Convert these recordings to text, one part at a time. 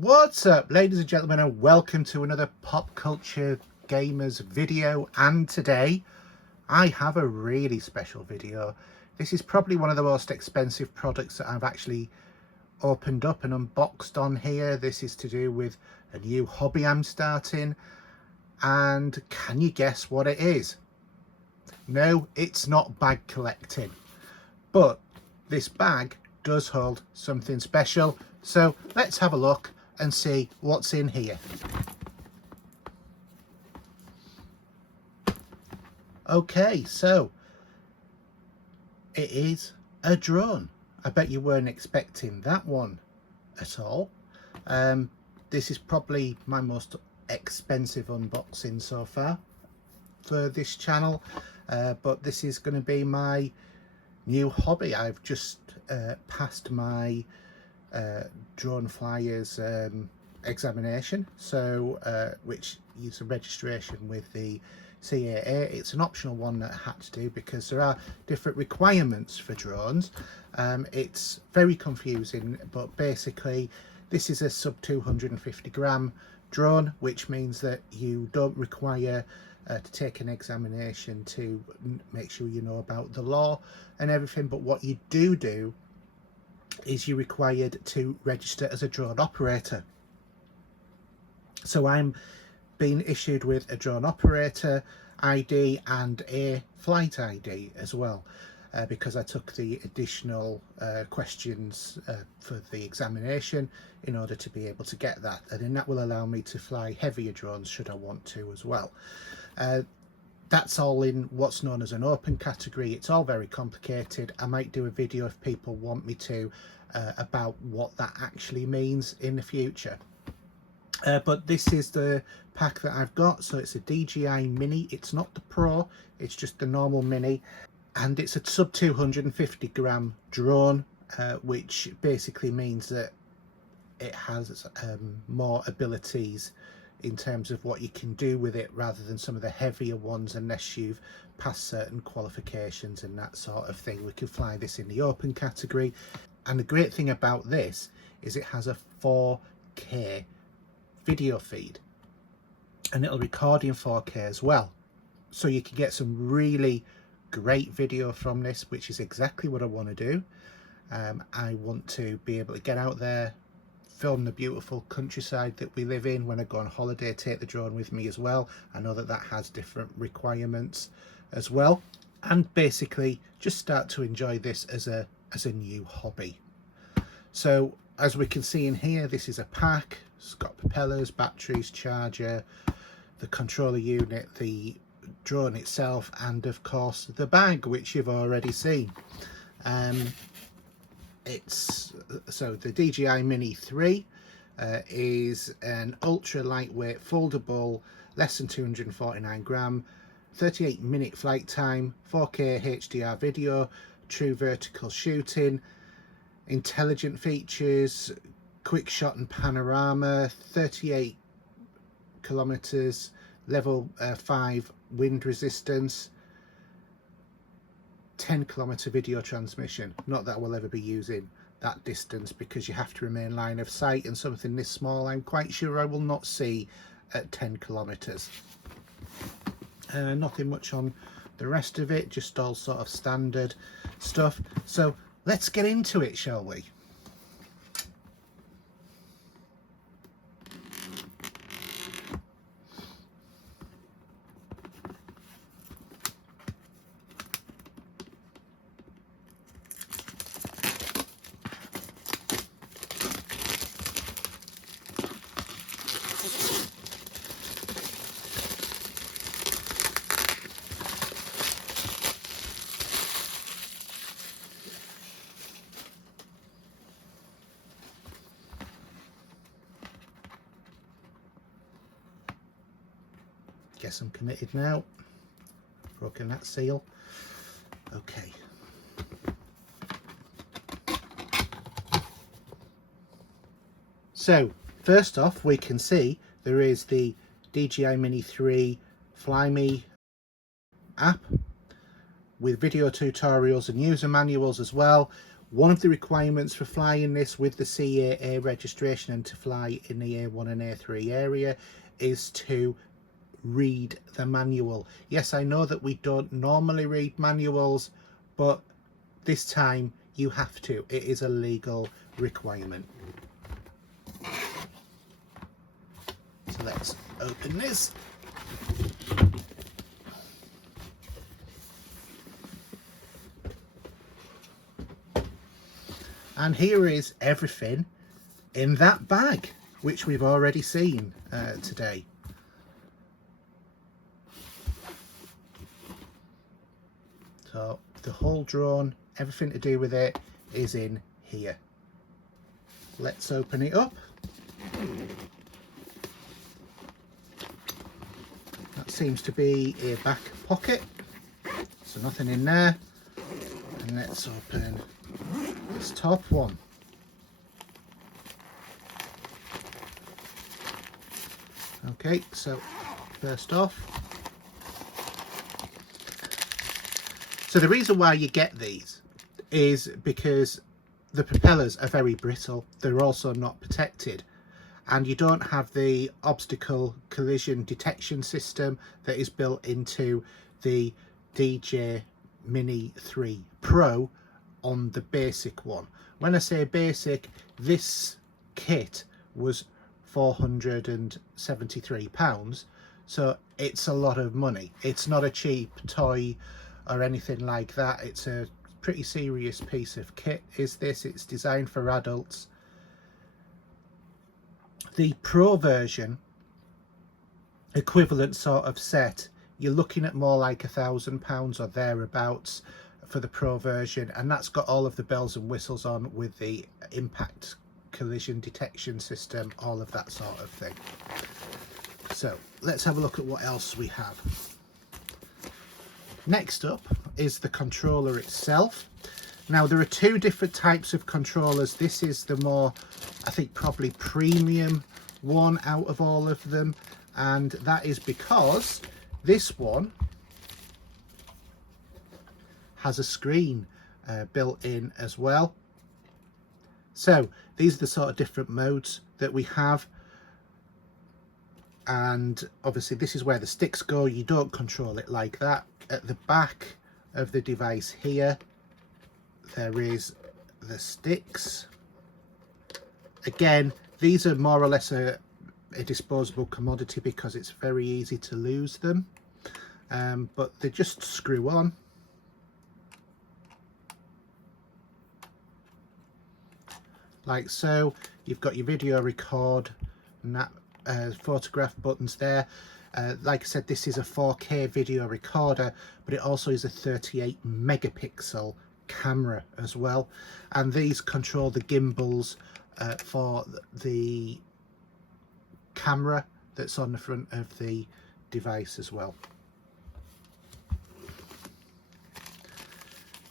What's up, ladies and gentlemen, and welcome to another Pop Culture Gamers video. And today I have a really special video. This is probably one of the most expensive products that I've actually opened up and unboxed on here. This is to do with a new hobby I'm starting, and can you guess what it is? No, it's not bag collecting, but this bag does hold something special. So let's have a look and see what's in here. Okay, so it is a drone. I bet you weren't expecting that one at all. This is probably my most expensive unboxing so far for this channel, but this is going to be my new hobby. I've just passed my drone flyers examination, so which is a registration with the CAA. It's an optional one that I had to do because there are different requirements for drones. It's very confusing, but basically this is a sub 250 gram drone, which means that you don't require to take an examination to make sure you know about the law and everything, but what you do is you're required to register as a drone operator. So I'm being issued with a drone operator ID and a flight ID as well, because I took the additional questions for the examination in order to be able to get that, and then that will allow me to fly heavier drones should I want to as well. That's all in what's known as an open category. It's all very complicated. I might do a video if people want me to about what that actually means in the future. But this is the pack that I've got. So it's a DJI Mini. It's not the Pro, it's just the normal Mini, and it's a sub 250 gram drone, which basically means that it has more abilities in terms of what you can do with it rather than some of the heavier ones, unless you've passed certain qualifications and that sort of thing. We can fly this in the open category, and the great thing about this is it has a 4K video feed, and it'll record in 4K as well, so you can get some really great video from this, which is exactly what I want to do. I want to be able to get out there, film the beautiful countryside that we live in. When I go on holiday, take the drone with me as well. I know that that has different requirements as well, and basically just start to enjoy this as a new hobby. So as we can see in here, this is a pack. It's got propellers, batteries, charger, the controller unit, the drone itself, and of course the bag, which you've already seen. It's so the DJI Mini 3 is an ultra lightweight foldable, less than 249 gram, 38-minute flight time, 4K HDR video, true vertical shooting, intelligent features, quick shot and panorama, 38 kilometers, level 5 wind resistance, 10-kilometer video transmission. Not that we'll ever be using that distance because you have to remain line of sight, and something this small I'm quite sure I will not see at 10 kilometers. Nothing much on the rest of it, just all sort of standard stuff. So let's get into it, shall we? Guess I'm committed now. Broken that seal. Okay. So first off, we can see there is the DJI Mini 3 Fly Me app with video tutorials and user manuals as well. One of the requirements for flying this with the CAA registration and to fly in the A1 and A3 area is to read the manual. Yes, I know that we don't normally read manuals, but this time you have to. It is a legal requirement. So let's open this. And here is everything in that bag, which we've already seen today. So the whole drone, everything to do with it is in here. Let's open it up. That seems to be a back pocket, so nothing in there. And let's open this top one. Okay, so first off, so the reason why you get these is because the propellers are very brittle. They're also not protected, and you don't have the obstacle collision detection system that is built into the DJI Mini 3 Pro on the basic one. When I say basic, this kit was £473, so it's a lot of money. It's not a cheap toy or anything like that. It's a pretty serious piece of kit is this. It's designed for adults. The Pro version, equivalent sort of set, you're looking at more like £1,000 or thereabouts for the Pro version, and that's got all of the bells and whistles on with the impact collision detection system, all of that sort of thing. So let's have a look at what else we have. Next up is the controller itself. Now there are two different types of controllers. This is the more, I think, probably premium one out of all of them, and that is because this one has a screen built in as well. So these are the sort of different modes that we have, and obviously this is where the sticks go. You don't control it like that. At the back of the device here there is the sticks. Again, these are more or less a disposable commodity because it's very easy to lose them, but they just screw on. Like so. You've got your video record and that photograph buttons there. Like I said, this is a 4K video recorder, but it also is a 38 megapixel camera as well, and these control the gimbals for the camera that's on the front of the device as well.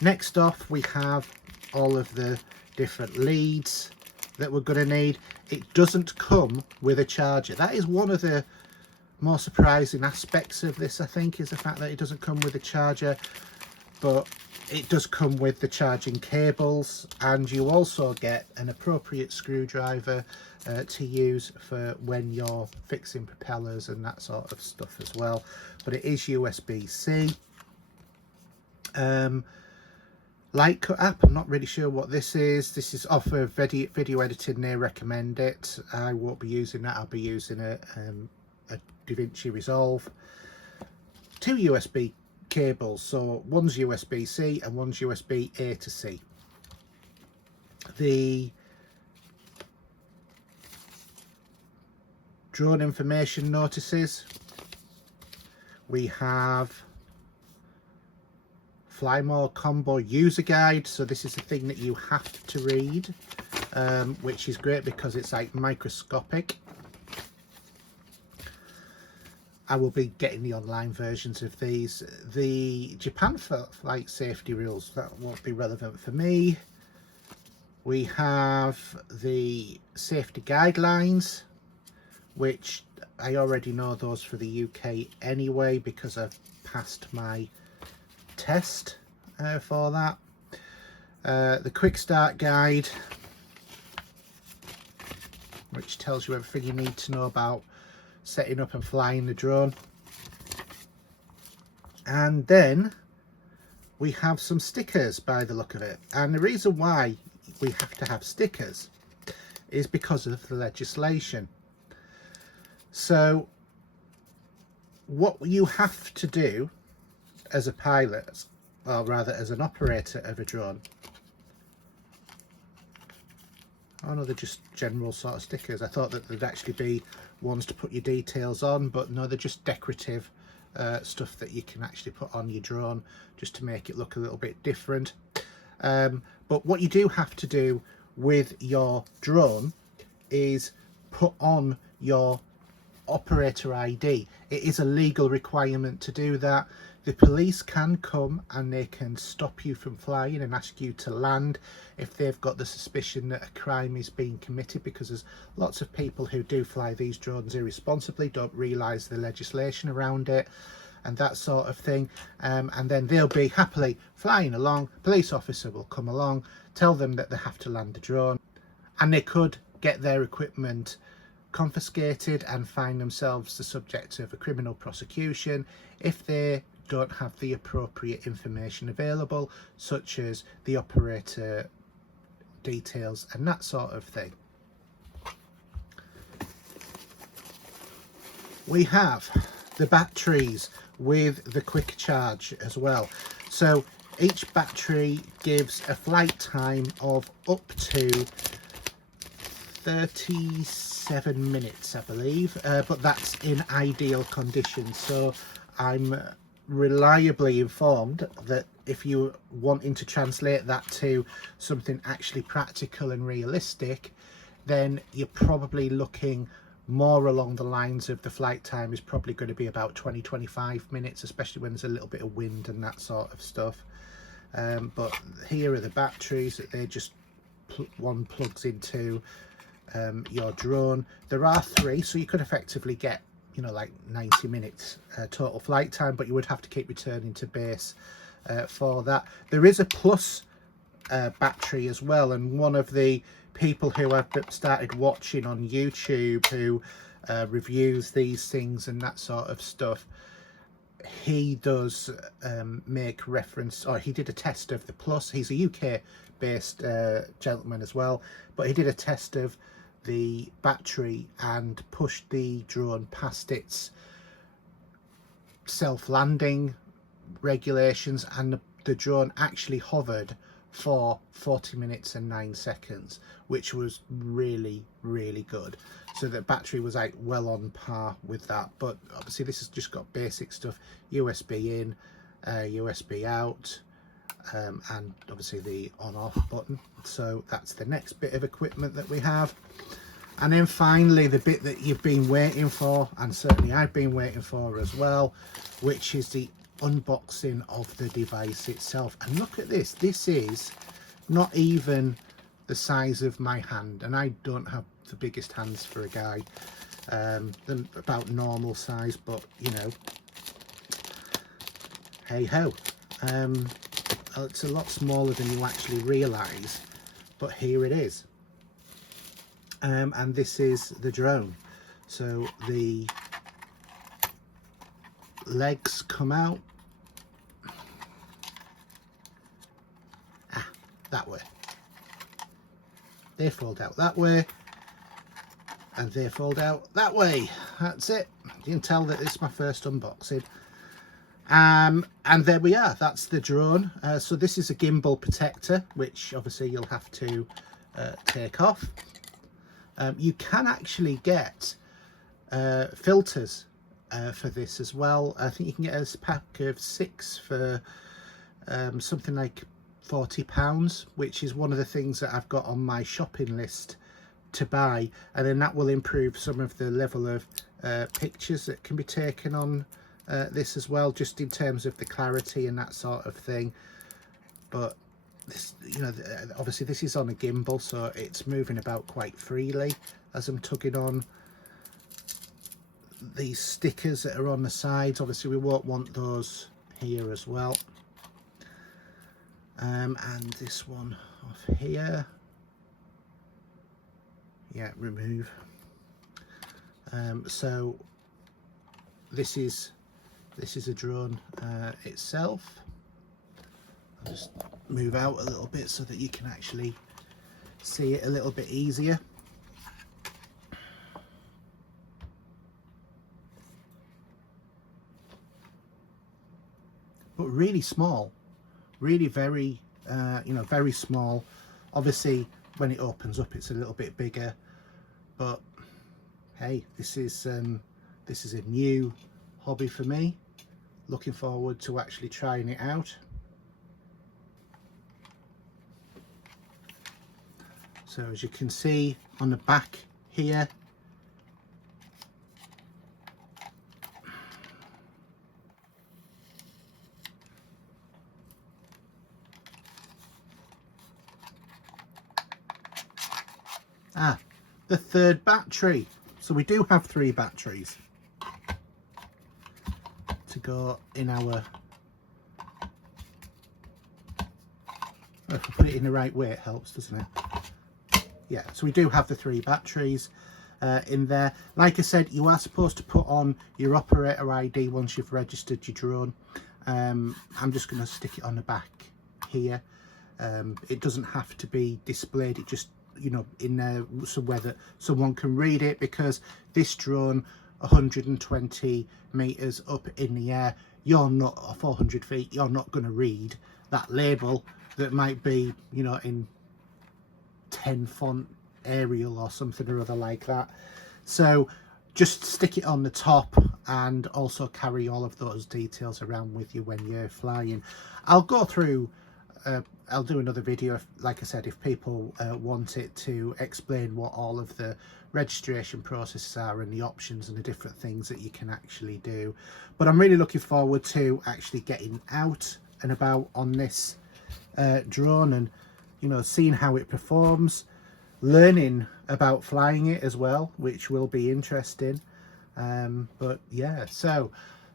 Next off, we have all of the different leads that we're going to need. It doesn't come with a charger. That is one of the more surprising aspects of this, I think, is the fact that it doesn't come with a charger, but it does come with the charging cables, and you also get an appropriate screwdriver to use for when you're fixing propellers and that sort of stuff as well. But it is USB-C. Light cut app, I'm not really sure what this is. This is off of video editing, they recommend it. I won't be using that. I'll be using a DaVinci Resolve. Two USB cables, so one's USB-C and one's USB-A to C. The drone information notices. We have Fly More Combo user guide, so this is the thing that you have to read, which is great because it's like microscopic. I will be getting the online versions of these. The Japan flight safety rules, that won't be relevant for me. We have the safety guidelines, which I already know those for the UK anyway because I've passed my test for that. the quick start guide, which tells you everything you need to know about setting up and flying the drone. And then we have some stickers by the look of it, and the reason why we have to have stickers is because of the legislation. So what you have to do as a pilot, or rather as an operator of a drone, oh no, they're just general sort of stickers. I thought that there'd actually be ones to put your details on, but no, they're just decorative stuff that you can actually put on your drone just to make it look a little bit different. But what you do have to do with your drone is put on your operator ID. It is a legal requirement to do that. The police can come and they can stop you from flying and ask you to land if they've got the suspicion that a crime is being committed, because there's lots of people who do fly these drones irresponsibly, don't realise the legislation around it and that sort of thing, and then they'll be happily flying along. Police officer will come along, tell them that they have to land the drone, and they could get their equipment confiscated and find themselves the subject of a criminal prosecution if they don't have the appropriate information available, such as the operator details and that sort of thing. We have the batteries with the quick charge as well. So each battery gives a flight time of up to 37 minutes, I believe, but that's in ideal conditions. So I'm reliably informed that if you're wanting to translate that to something actually practical and realistic, then you're probably looking more along the lines of the flight time is probably going to be about 20-25 minutes, especially when there's a little bit of wind and that sort of stuff. But here are the batteries that they just one plugs into your drone. There are 3, so you could effectively get, you know, like 90 minutes total flight time, but you would have to keep returning to base for that. There is a plus battery as well, and one of the people who I've started watching on YouTube who reviews these things and that sort of stuff, he does make reference, or he did a test of the plus. He's a UK based gentleman as well, but he did a test of the battery and pushed the drone past its self-landing regulations, and the drone actually hovered for 40 minutes and 9 seconds, which was really good. So the battery was like well on par with that. But obviously this has just got basic stuff: USB in, USB out, and obviously the on-off button. So that's the next bit of equipment that we have. And then finally, the bit that you've been waiting for, and certainly I've been waiting for as well, which is the unboxing of the device itself. And look at this. This is not even the size of my hand, and I don't have the biggest hands for a guy. They're about normal size, but you know, hey ho. It's a lot smaller than you actually realise, but here it is. And this is the drone. So the legs come out that way, they fold out that way, and they fold out that way. That's it. You can tell that it's my first unboxing. And there we are. That's the drone. So this is a gimbal protector, which obviously you'll have to take off. You can actually get filters for this as well. I think you can get a pack of 6 for something like £40, which is one of the things that I've got on my shopping list to buy, and then that will improve some of the level of pictures that can be taken on this as well, just in terms of the clarity and that sort of thing. But this, you know, obviously this is on a gimbal, so it's moving about quite freely as I'm tugging on these stickers that are on the sides. Obviously we won't want those here as well. and this one off here, yeah, remove. So this is a drone itself. I'll just move out a little bit so that you can actually see it a little bit easier. But really small, really very you know, very small. Obviously when it opens up it's a little bit bigger, but hey, this is a new hobby for me. Looking forward to actually trying it out. So as you can see on the back here, the third battery. So we do have 3 batteries to go in our, if we put it in the right way it helps, doesn't it? Yeah, so we do have the 3 batteries in there. Like I said, you are supposed to put on your operator ID once you've registered your drone. I'm just going to stick it on the back here. It doesn't have to be displayed, it just, you know, in there somewhere that someone can read it, because this drone 120 meters up in the air, you're not, or 400 feet, you're not going to read that label that might be, you know, in 10 font Arial or something or other like that. So just stick it on the top, and also carry all of those details around with you when you're flying. I'll go through I'll do another video, if, like I said, if people want it, to explain what all of the registration processes are and the options and the different things that you can actually do. But I'm really looking forward to actually getting out and about on this drone, and, you know, seeing how it performs, learning about flying it as well, which will be interesting. But yeah, so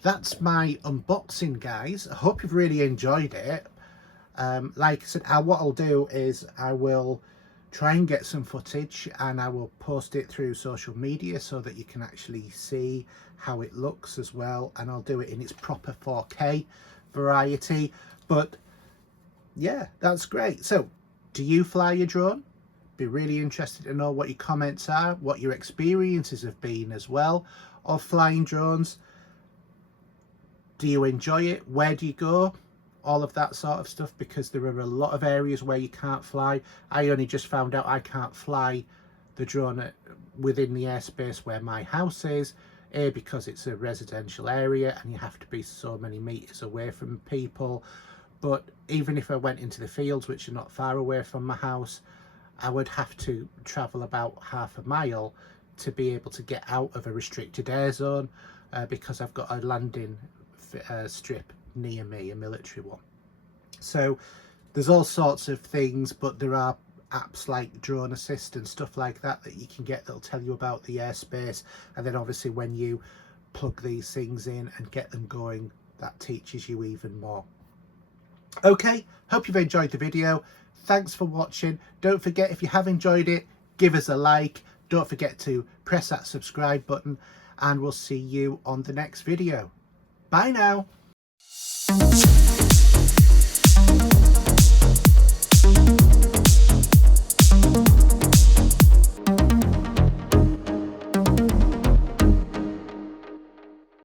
that's my unboxing, guys. I hope you've really enjoyed it. Like I said, what I'll do is I will try and get some footage, and I will post it through social media so that you can actually see how it looks as well, and I'll do it in its proper 4K variety. But yeah, that's great. So do you fly your drone? Be really interested to know what your comments are, what your experiences have been as well of flying drones. Do you enjoy it? Where do you go? All of that sort of stuff, because there are a lot of areas where you can't fly. I only just found out I can't fly the drone within the airspace where my house is, because it's a residential area and you have to be so many meters away from people. But even if I went into the fields, which are not far away from my house, I would have to travel about half a mile to be able to get out of a restricted air zone, because I've got a landing strip near me, a military one. So there's all sorts of things, but there are apps like Drone Assist and stuff like that that you can get that'll tell you about the airspace, and then obviously when you plug these things in and get them going, that teaches you even more. Okay, hope you've enjoyed the video. Thanks for watching. Don't forget, if you have enjoyed it, give us a like. Don't forget to press that subscribe button, and we'll see you on the next video. Bye now.